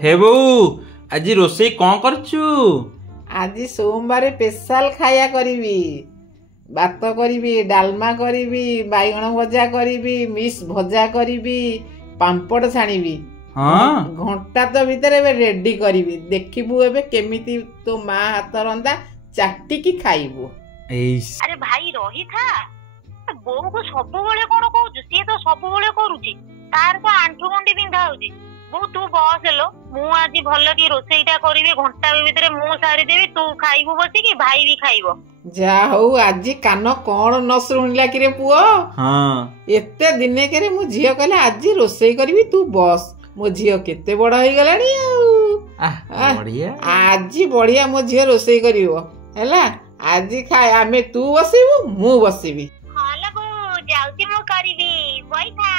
हे बोऊ आज रोसई कौन करचु? आज सोमवार स्पेशल खाया करी भात करी डालमा करी बैगण भजा करी मिस भजा करी पांपड़ छाणी। हाँ घंटा तो भितर रेडी करी देखिबू एबे केमिति तो माँ हाथ रंदा चाटिकी खाइबू। अरे भाई रही था बोऊ को सब बेले कौन कहू सी तो सब बेले करुची तार तो आंठू गंडी बिंधा होची। बो तू बस लो मु आज भल की रोसईटा करी घंटा भितर मु सारी देवी तू खाइबू बसिकी भाई भी खाइबो। जा हो आज कान कौन न शुणिला कि रे पुओ। हाँ एते दिने के मो झियो कहले आज रोसई करबी तू बस। मो झियो केते बड़ होई गलानी बढ़िया आज बढ़िया मो झियो रोसई करिवो हैला। आज खाए आमे तू बसिबू मु बसिबी। हालो बो जाउती मु करबी बैठा।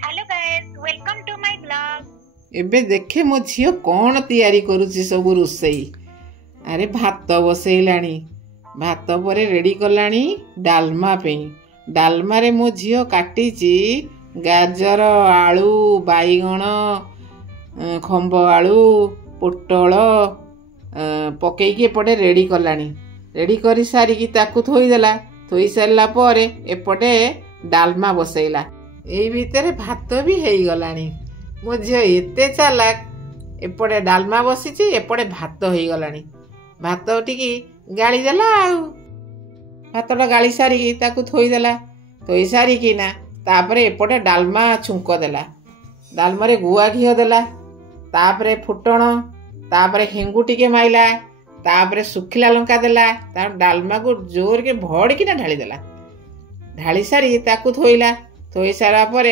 Hello guys welcome to my blog. एबे देखे मो झियो कौन तैयारी करूची सब रोसई। अरे भात बसैलानी भात परे रेडी कलानी डालमा पे। डालमा रे मो झियो काटीची गाजर आलू बैगण खंब आलू पोटल पकईकी एपटे रेडी कलानी। रेडी कर सारिकी ताकू थोईदेला। थोई सारा पर एपटे डालमा बसैला। एई भितर भात भी हेई गलानी। मो झियो एते चालाक एपटे डालमा बसीची एपटे भात हेई गलानी। भात टिकी गाड़ी देला भातटा गाड़ी सारिकी ताकू थोईदेला। थोई सारिकी ना तापरे एपटे डालमा छुंक देला। डालमा रे गुआ घिओ देला तापरे फुटण तापरे हेंगु टिके माइला तापरे सुखिला लंका देला। तार डालमा को जोर के भड़ की ना ढाली देला। ढाली सारी ताकू थोईला। थोई सारा पर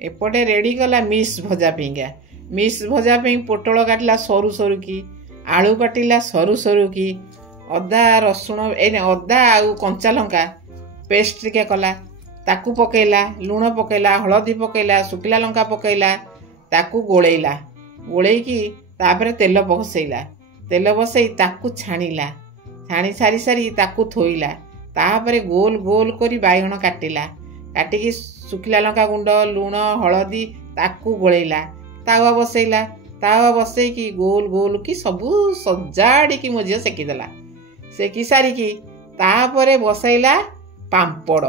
एपटे रेडी कला मिस भजा पिंगा। मिस भजा पे पोटल काटला सरू सरू की आलू काटिला सरू सरू की अदा रसुण एने अदा आउ कंचा लंका पेस्ट टिके कला ताकू पकेला लुण पकेला हलदी पकेला सुखिला लंका पकेला ताकू गोलेइला। गोलेइकी तापरे तेल बसैला। तेल बसई ताकू छाणिला। छाणी सारी सारी ताकू थोईला। तापरे गोल गोल करी बैगण काटिला। काटिकी सुखिला लंका गुंड लुण हलदी ताकू गोलेइला। तावा बसैला। तावा बसैकी गोल गोल की सबू सजाड़ी मो झियो सेकीदेला। सेकी सारिकी तापरे बसैला पांपड़।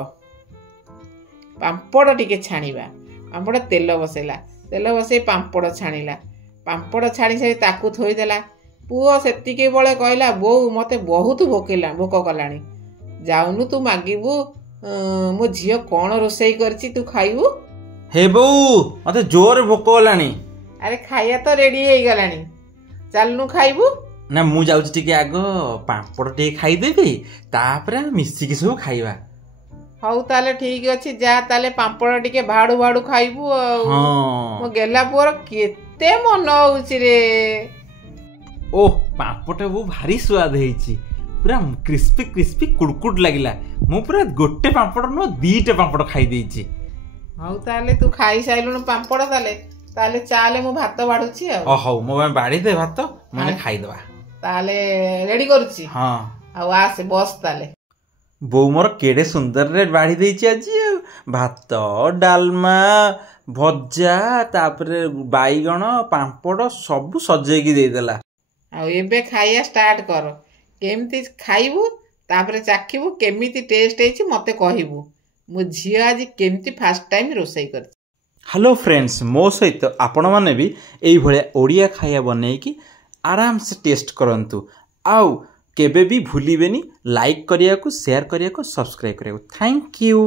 पांपड़ टिके छाणिबा। पांपड़ तेल बसैला। तेल बसई पांपड़ छाणिला। पांपड़ छाणी सारी ताकू थोईदेला। पुओ सेतिके बळे कहला बोऊ मते बहुत भोक कलानी जाउनु तू मागिबू मो झियो कौन रोसई करची तू खाइबू। हे बोऊ मते जोर भोक गलानी। अरे खाया तो रेडी हो गलानी चलनु खाइबू ना मु जाउची टिके आगो पांपड़ टे खाई देबी तापरे मिसिकी सब खाइबा। हौ ताले ठीक अछि जा ताले पांपड़ टिके भाडू भाडू खाइबू। हाँ मो गेला पुओर केते मन होउची रे। ओह पांपड़ वो भारी स्वाद हेची पूरा क्रिस्पी क्रिस्पी कुड़कुड़ लागिला। मु पूरा गोटे पांपड़ नो दीटा पांपड़ खाई देइची। हौ ताले तू खाई साइलुनु पांपड़ ताले चाले मु भात बाडुची आ। हौ मो बाड़ी दे भात माने खाई देबा। ताले रेडी करूची। हां आ आसे बस ताले। बो मोर केडे सुंदर रे बाड़ी देइची आज भात डालमा भजा तापरे बैगण पांपड़ सब सजेकी दे देला। आ एबे खाइया स्टार्ट कर केमती खाइबू तापरे चाखिबू केमिति टेस्ट हेची मते कहिबू। मो झियो आज केमती फर्स्ट टाइम रोसई कर। हेलो फ्रेंड्स मो सहित आपण माने भी एई भले ओडिया खाया बनेकी आराम से टेस्ट करंतु। आउ केबे भी भूलिबेनी लाइक करिया को शेयर करिया को सब्सक्राइब करिया को। Thank you.